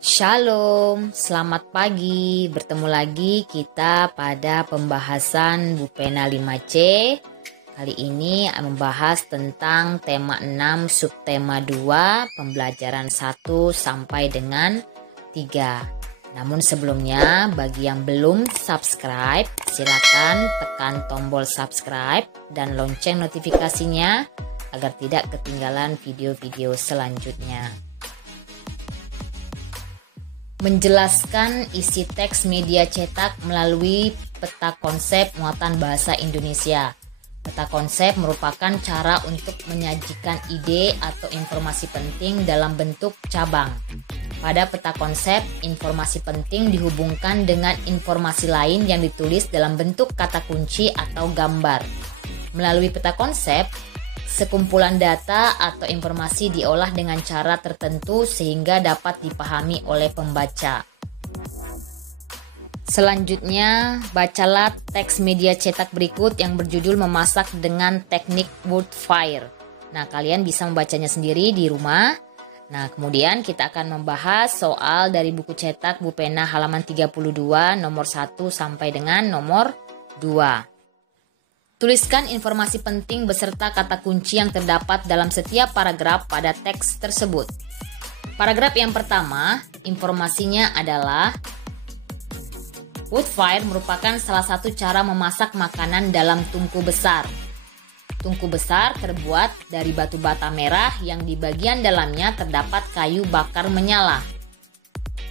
Shalom, selamat pagi. Bertemu lagi kita pada pembahasan Bupena 5C. Kali ini membahas tentang tema 6, subtema 2, pembelajaran 1 sampai dengan 3. Namun sebelumnya, bagi yang belum subscribe, silakan tekan tombol subscribe dan lonceng notifikasinya agar tidak ketinggalan video-video selanjutnya. Menjelaskan isi teks media cetak melalui peta konsep muatan bahasa Indonesia. Peta konsep merupakan cara untuk menyajikan ide atau informasi penting dalam bentuk cabang. Pada peta konsep, informasi penting dihubungkan dengan informasi lain yang ditulis dalam bentuk kata kunci atau gambar. Melalui peta konsep, sekumpulan data atau informasi diolah dengan cara tertentu sehingga dapat dipahami oleh pembaca. Selanjutnya, bacalah teks media cetak berikut yang berjudul memasak dengan teknik wood fire. Nah, kalian bisa membacanya sendiri di rumah. Nah, kemudian kita akan membahas soal dari buku cetak Bupena halaman 32 nomor 1 sampai dengan nomor 2. Tuliskan informasi penting beserta kata kunci yang terdapat dalam setiap paragraf pada teks tersebut. Paragraf yang pertama, informasinya adalah wood fire merupakan salah satu cara memasak makanan dalam tungku besar. Tungku besar terbuat dari batu bata merah yang di bagian dalamnya terdapat kayu bakar menyala.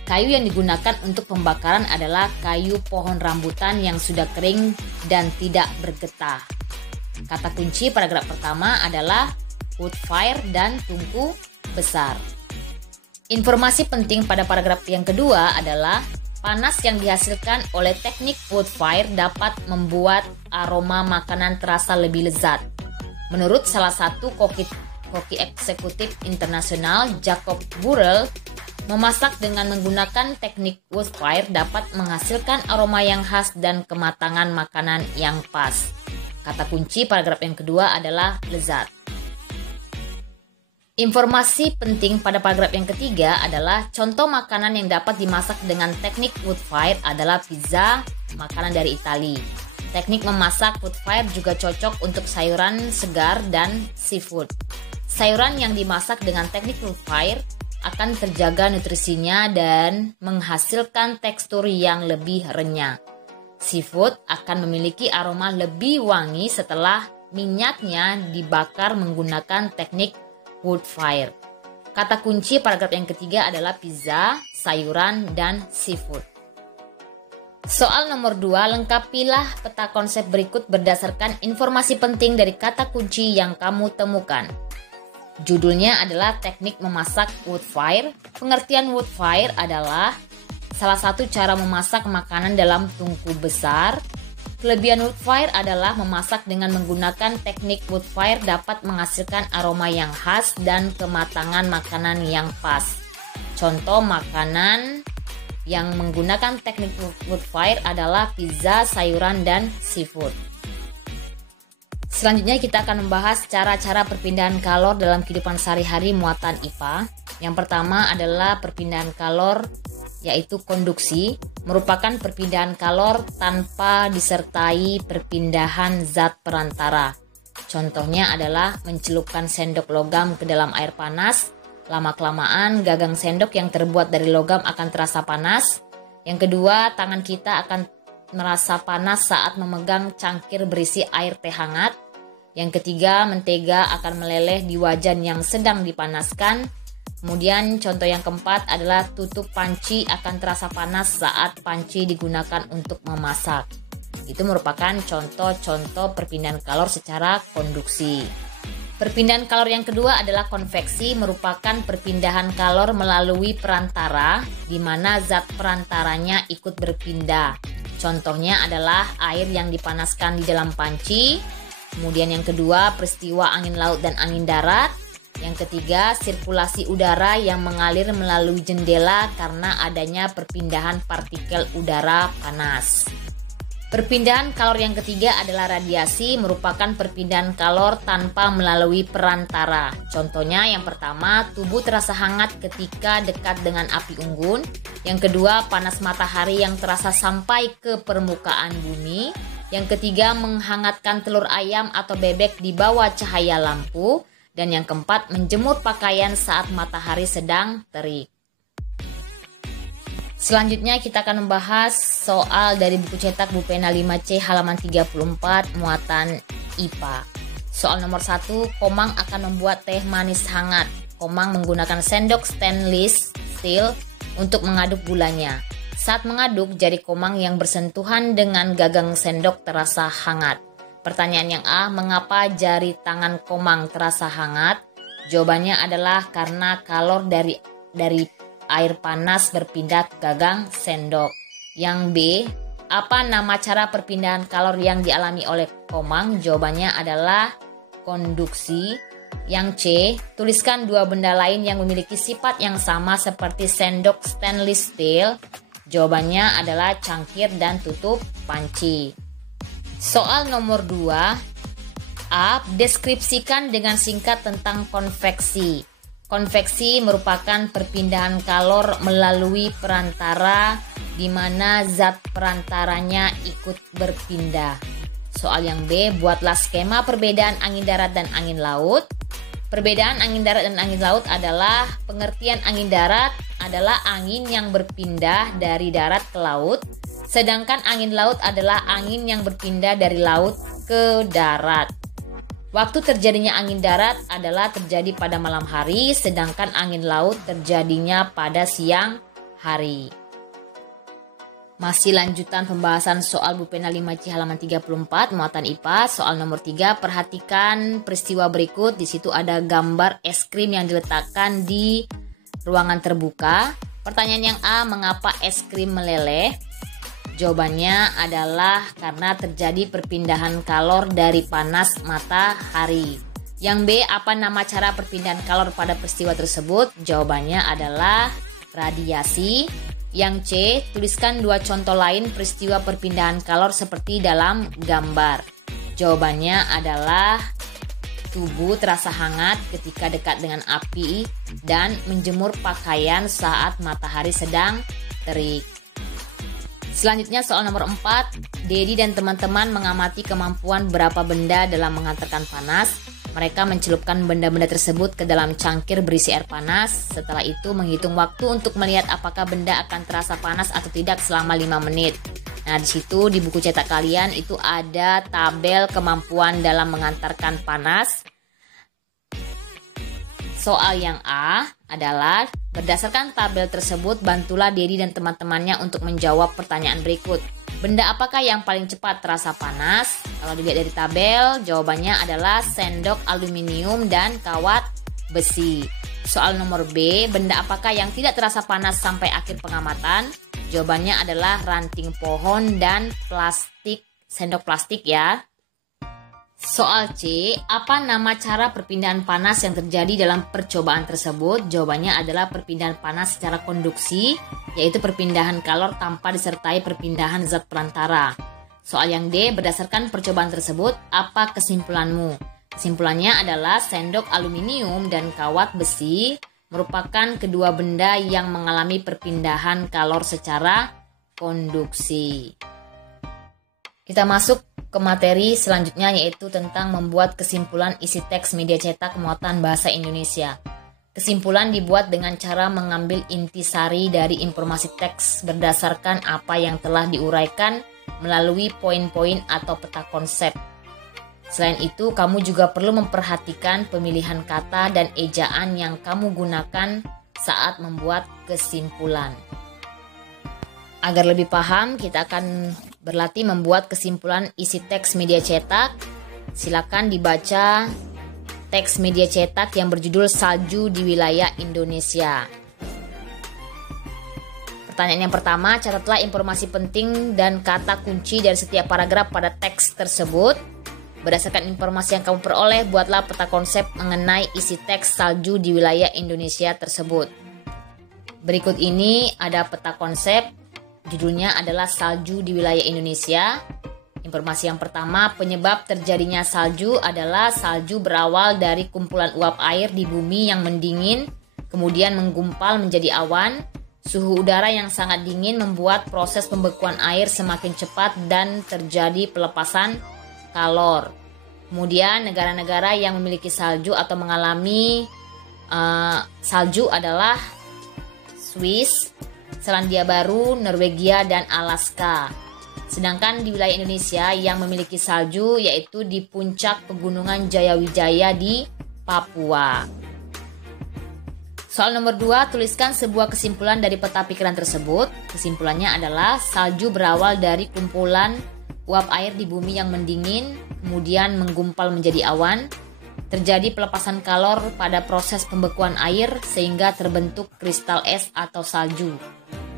Kayu yang digunakan untuk pembakaran adalah kayu pohon rambutan yang sudah kering dan tidak bergetah. Kata kunci paragraf pertama adalah wood fire dan tungku besar. Informasi penting pada paragraf yang kedua adalah panas yang dihasilkan oleh teknik wood fire dapat membuat aroma makanan terasa lebih lezat. Menurut salah satu koki eksekutif internasional, Jacob Burrell, memasak dengan menggunakan teknik wood fire dapat menghasilkan aroma yang khas dan kematangan makanan yang pas. Kata kunci paragraf yang kedua adalah lezat. Informasi penting pada paragraf yang ketiga adalah contoh makanan yang dapat dimasak dengan teknik wood fire adalah pizza, makanan dari Italia. Teknik memasak wood fire juga cocok untuk sayuran segar dan seafood. Sayuran yang dimasak dengan teknik wood fire akan terjaga nutrisinya dan menghasilkan tekstur yang lebih renyah. Seafood akan memiliki aroma lebih wangi setelah minyaknya dibakar menggunakan teknik wood fire. Kata kunci paragraf yang ketiga adalah pizza, sayuran, dan seafood. Soal nomor 2, lengkapilah peta konsep berikut berdasarkan informasi penting dari kata kunci yang kamu temukan. Judulnya adalah teknik memasak wood fire. Pengertian wood fire adalah salah satu cara memasak makanan dalam tungku besar. Kelebihan wood fire adalah memasak dengan menggunakan teknik wood fire dapat menghasilkan aroma yang khas dan kematangan makanan yang pas. Contoh makanan yang menggunakan teknik wood fire adalah pizza, sayuran, dan seafood. Selanjutnya kita akan membahas cara-cara perpindahan kalor dalam kehidupan sehari-hari muatan IPA. Yang pertama adalah perpindahan kalor, yaitu konduksi, merupakan perpindahan kalor tanpa disertai perpindahan zat perantara. Contohnya adalah mencelupkan sendok logam ke dalam air panas. Lama-kelamaan gagang sendok yang terbuat dari logam akan terasa panas. Yang kedua, tangan kita akan merasa panas saat memegang cangkir berisi air teh hangat. Yang ketiga, mentega akan meleleh di wajan yang sedang dipanaskan. Kemudian contoh yang keempat adalah tutup panci akan terasa panas saat panci digunakan untuk memasak. Itu merupakan contoh-contoh perpindahan kalor secara konduksi. Perpindahan kalor yang kedua adalah konveksi, merupakan perpindahan kalor melalui perantara di mana zat perantaranya ikut berpindah. Contohnya adalah air yang dipanaskan di dalam panci. Kemudian yang kedua, peristiwa angin laut dan angin darat. Yang ketiga, sirkulasi udara yang mengalir melalui jendela karena adanya perpindahan partikel udara panas. Perpindahan kalor yang ketiga adalah radiasi, merupakan perpindahan kalor tanpa melalui perantara. Contohnya yang pertama, tubuh terasa hangat ketika dekat dengan api unggun. Yang kedua, panas matahari yang terasa sampai ke permukaan bumi. Yang ketiga, menghangatkan telur ayam atau bebek di bawah cahaya lampu. Dan yang keempat, menjemur pakaian saat matahari sedang terik. Selanjutnya kita akan membahas soal dari buku cetak Bu Pena 5C halaman 34 muatan IPA. Soal nomor 1, Komang akan membuat teh manis hangat. Komang menggunakan sendok stainless steel untuk mengaduk gulanya. Saat mengaduk, jari Komang yang bersentuhan dengan gagang sendok terasa hangat. Pertanyaan yang A, mengapa jari tangan Komang terasa hangat? Jawabannya adalah karena kalor dari air panas berpindah ke gagang sendok. Yang B, apa nama cara perpindahan kalor yang dialami oleh Komang? Jawabannya adalah konduksi. Yang C, tuliskan dua benda lain yang memiliki sifat yang sama seperti sendok stainless steel. Jawabannya adalah cangkir dan tutup panci. Soal nomor 2, A, deskripsikan dengan singkat tentang konveksi. Konveksi merupakan perpindahan kalor melalui perantara di mana zat perantaranya ikut berpindah. Soal yang B, buatlah skema perbedaan angin darat dan angin laut. Perbedaan angin darat dan angin laut adalah pengertian angin darat adalah angin yang berpindah dari darat ke laut, sedangkan angin laut adalah angin yang berpindah dari laut ke darat. Waktu terjadinya angin darat adalah terjadi pada malam hari, sedangkan angin laut terjadinya pada siang hari. Masih lanjutan pembahasan soal Bu Pena 5C halaman 34 muatan IPA. Soal nomor 3, perhatikan peristiwa berikut. Di situ ada gambar es krim yang diletakkan di ruangan terbuka. Pertanyaan yang A, mengapa es krim meleleh? Jawabannya adalah karena terjadi perpindahan kalor dari panas matahari. Yang B, apa nama cara perpindahan kalor pada peristiwa tersebut? Jawabannya adalah radiasi. Yang C, tuliskan dua contoh lain peristiwa perpindahan kalor seperti dalam gambar. Jawabannya adalah tubuh terasa hangat ketika dekat dengan api dan menjemur pakaian saat matahari sedang terik. Selanjutnya soal nomor 4, Dedi dan teman-teman mengamati kemampuan beberapa benda dalam menghantarkan panas. Mereka mencelupkan benda-benda tersebut ke dalam cangkir berisi air panas. Setelah itu menghitung waktu untuk melihat apakah benda akan terasa panas atau tidak selama 5 menit. Nah, di situ di buku cetak kalian itu ada tabel kemampuan dalam menghantarkan panas. Soal yang A adalah berdasarkan tabel tersebut, bantulah Dedi dan teman-temannya untuk menjawab pertanyaan berikut. Benda apakah yang paling cepat terasa panas? Kalau dilihat dari tabel, jawabannya adalah sendok aluminium dan kawat besi. Soal nomor B, benda apakah yang tidak terasa panas sampai akhir pengamatan? Jawabannya adalah ranting pohon dan plastik, sendok plastik ya. Soal C, apa nama cara perpindahan panas yang terjadi dalam percobaan tersebut? Jawabannya adalah perpindahan panas secara konduksi, yaitu perpindahan kalor tanpa disertai perpindahan zat perantara. Soal yang D, berdasarkan percobaan tersebut, apa kesimpulanmu? Kesimpulannya adalah sendok aluminium dan kawat besi merupakan kedua benda yang mengalami perpindahan kalor secara konduksi. Kita masuk ke materi selanjutnya, yaitu tentang membuat kesimpulan isi teks media cetak muatan bahasa Indonesia. Kesimpulan dibuat dengan cara mengambil intisari dari informasi teks berdasarkan apa yang telah diuraikan melalui poin-poin atau peta konsep. Selain itu, kamu juga perlu memperhatikan pemilihan kata dan ejaan yang kamu gunakan saat membuat kesimpulan. Agar lebih paham, kita akan berlatih membuat kesimpulan isi teks media cetak. Silakan dibaca teks media cetak yang berjudul Salju di Wilayah Indonesia. Pertanyaan yang pertama, catatlah informasi penting dan kata kunci dari setiap paragraf pada teks tersebut. Berdasarkan informasi yang kamu peroleh, buatlah peta konsep mengenai isi teks Salju di Wilayah Indonesia tersebut. Berikut ini ada peta konsep. Judulnya adalah Salju di Wilayah Indonesia. Informasi yang pertama, penyebab terjadinya salju adalah salju berawal dari kumpulan uap air di bumi yang mendingin, kemudian menggumpal menjadi awan. Suhu udara yang sangat dingin membuat proses pembekuan air semakin cepat dan terjadi pelepasan kalor. Kemudian negara-negara yang memiliki salju atau mengalami salju adalah Swiss, Selandia Baru, Norwegia, dan Alaska. Sedangkan di wilayah Indonesia yang memiliki salju yaitu di puncak pegunungan Jayawijaya di Papua. Soal nomor 2, tuliskan sebuah kesimpulan dari peta pikiran tersebut. Kesimpulannya adalah salju berawal dari kumpulan uap air di bumi yang mendingin, kemudian menggumpal menjadi awan. Terjadi pelepasan kalor pada proses pembekuan air sehingga terbentuk kristal es atau salju.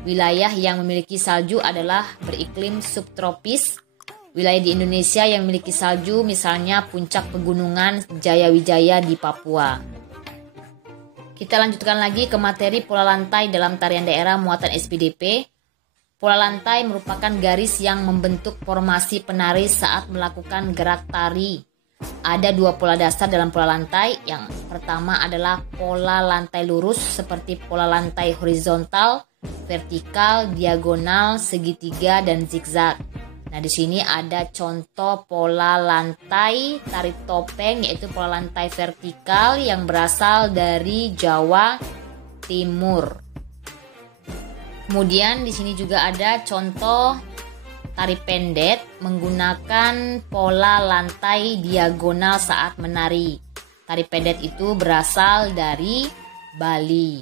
Wilayah yang memiliki salju adalah beriklim subtropis. Wilayah di Indonesia yang memiliki salju misalnya puncak pegunungan Jayawijaya di Papua. Kita lanjutkan lagi ke materi pola lantai dalam tarian daerah muatan SPDP. Pola lantai merupakan garis yang membentuk formasi penari saat melakukan gerak tari. Ada 2 pola dasar dalam pola lantai. Yang pertama adalah pola lantai lurus seperti pola lantai horizontal, vertikal, diagonal, segitiga, dan zigzag. Nah, di sini ada contoh pola lantai tari topeng, yaitu pola lantai vertikal yang berasal dari Jawa Timur. Kemudian di sini juga ada contoh tari pendet menggunakan pola lantai diagonal saat menari. Tari pendet itu berasal dari Bali.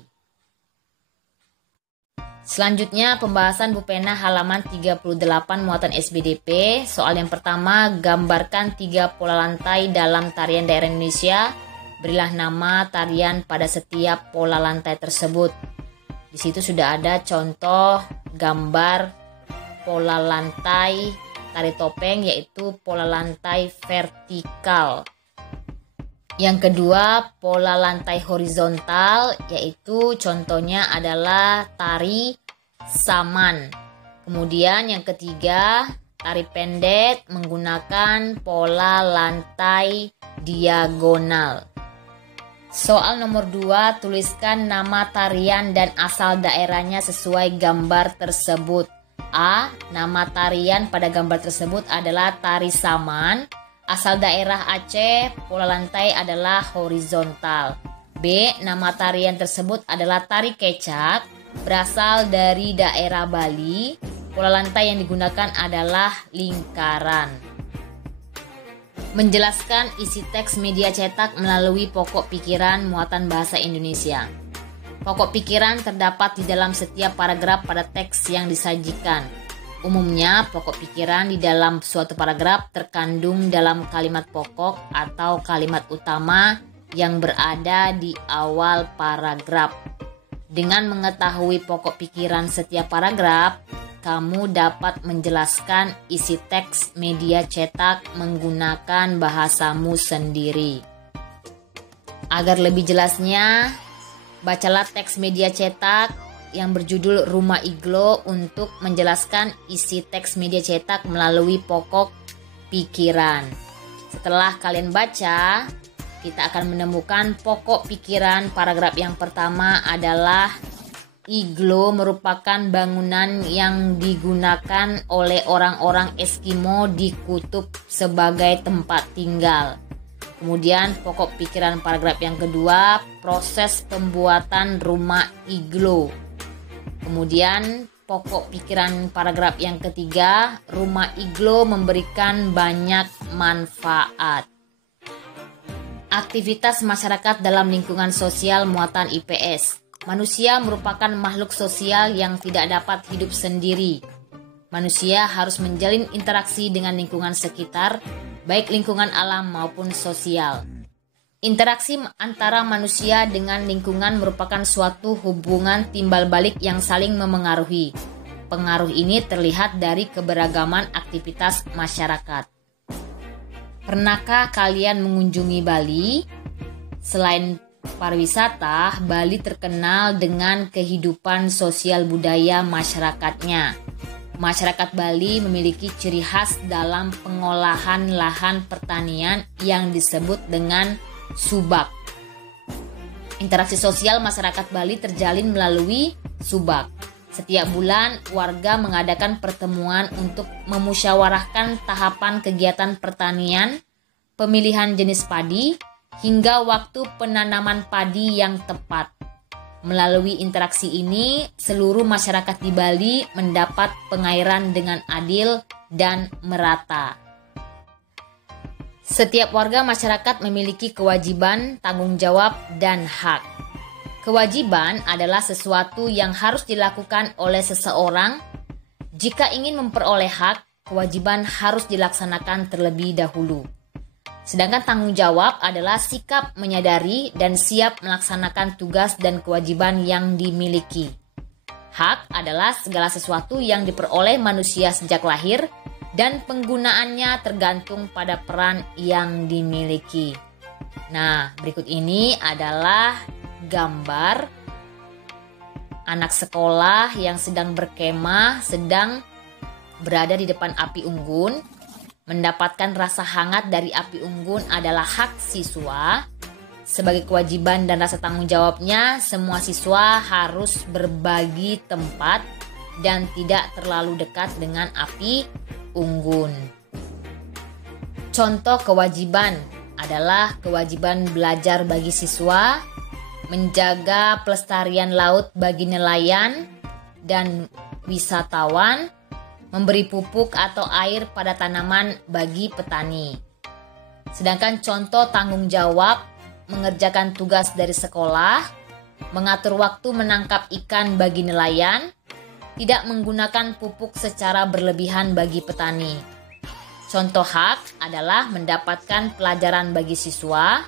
Selanjutnya pembahasan Bu Pena halaman 38 muatan SBDP. Soal yang pertama, gambarkan 3 pola lantai dalam tarian daerah Indonesia. Berilah nama tarian pada setiap pola lantai tersebut. Di situ sudah ada contoh gambar pola lantai tari topeng, yaitu pola lantai vertikal. Yang kedua, pola lantai horizontal, yaitu contohnya adalah tari saman. Kemudian yang ketiga, tari pendek menggunakan pola lantai diagonal. Soal nomor 2, tuliskan nama tarian dan asal daerahnya sesuai gambar tersebut. A. Nama tarian pada gambar tersebut adalah tari saman. Asal daerah Aceh, pola lantai adalah horizontal. B. Nama tarian tersebut adalah tari kecak, berasal dari daerah Bali. Pola lantai yang digunakan adalah lingkaran. Menjelaskan isi teks media cetak melalui pokok pikiran muatan bahasa Indonesia. Pokok pikiran terdapat di dalam setiap paragraf pada teks yang disajikan. Umumnya, pokok pikiran di dalam suatu paragraf terkandung dalam kalimat pokok atau kalimat utama yang berada di awal paragraf. Dengan mengetahui pokok pikiran setiap paragraf, kamu dapat menjelaskan isi teks media cetak menggunakan bahasamu sendiri. Agar lebih jelasnya, bacalah teks media cetak yang berjudul Rumah Iglo untuk menjelaskan isi teks media cetak melalui pokok pikiran. Setelah kalian baca, kita akan menemukan pokok pikiran paragraf yang pertama adalah iglo merupakan bangunan yang digunakan oleh orang-orang Eskimo di kutub sebagai tempat tinggal. Kemudian pokok pikiran paragraf yang kedua, proses pembuatan rumah iglo. Kemudian pokok pikiran paragraf yang ketiga, rumah iglo memberikan banyak manfaat. Aktivitas masyarakat dalam lingkungan sosial muatan IPS. Manusia merupakan makhluk sosial yang tidak dapat hidup sendiri. Manusia harus menjalin interaksi dengan lingkungan sekitar, baik lingkungan alam maupun sosial. Interaksi antara manusia dengan lingkungan merupakan suatu hubungan timbal balik yang saling memengaruhi. Pengaruh ini terlihat dari keberagaman aktivitas masyarakat. Pernahkah kalian mengunjungi Bali? Selain pariwisata, Bali terkenal dengan kehidupan sosial budaya masyarakatnya. masyarakat Bali memiliki ciri khas dalam pengolahan lahan pertanian yang disebut dengan subak. Interaksi sosial masyarakat Bali terjalin melalui subak. Setiap bulan, warga mengadakan pertemuan untuk memusyawarahkan tahapan kegiatan pertanian, pemilihan jenis padi, hingga waktu penanaman padi yang tepat. Melalui interaksi ini, seluruh masyarakat di Bali mendapat pengairan dengan adil dan merata. Setiap warga masyarakat memiliki kewajiban, tanggung jawab, dan hak. Kewajiban adalah sesuatu yang harus dilakukan oleh seseorang. Jika ingin memperoleh hak, kewajiban harus dilaksanakan terlebih dahulu. Sedangkan tanggung jawab adalah sikap menyadari dan siap melaksanakan tugas dan kewajiban yang dimiliki. Hak adalah segala sesuatu yang diperoleh manusia sejak lahir dan penggunaannya tergantung pada peran yang dimiliki. Nah, berikut ini adalah gambar anak sekolah yang sedang berkemah, sedang berada di depan api unggun. Mendapatkan rasa hangat dari api unggun adalah hak siswa. Sebagai kewajiban dan rasa tanggung jawabnya, semua siswa harus berbagi tempat dan tidak terlalu dekat dengan api unggun. Contoh kewajiban adalah kewajiban belajar bagi siswa, menjaga pelestarian laut bagi nelayan dan wisatawan, memberi pupuk atau air pada tanaman bagi petani. Sedangkan contoh tanggung jawab mengerjakan tugas dari sekolah, mengatur waktu menangkap ikan bagi nelayan, tidak menggunakan pupuk secara berlebihan bagi petani. Contoh hak adalah mendapatkan pelajaran bagi siswa,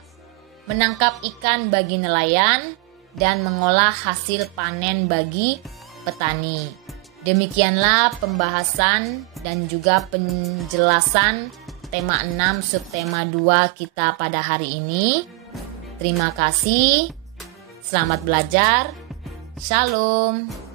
menangkap ikan bagi nelayan, dan mengolah hasil panen bagi petani. Demikianlah pembahasan dan juga penjelasan tema 6 subtema 2 kita pada hari ini. Terima kasih. Selamat belajar. Shalom.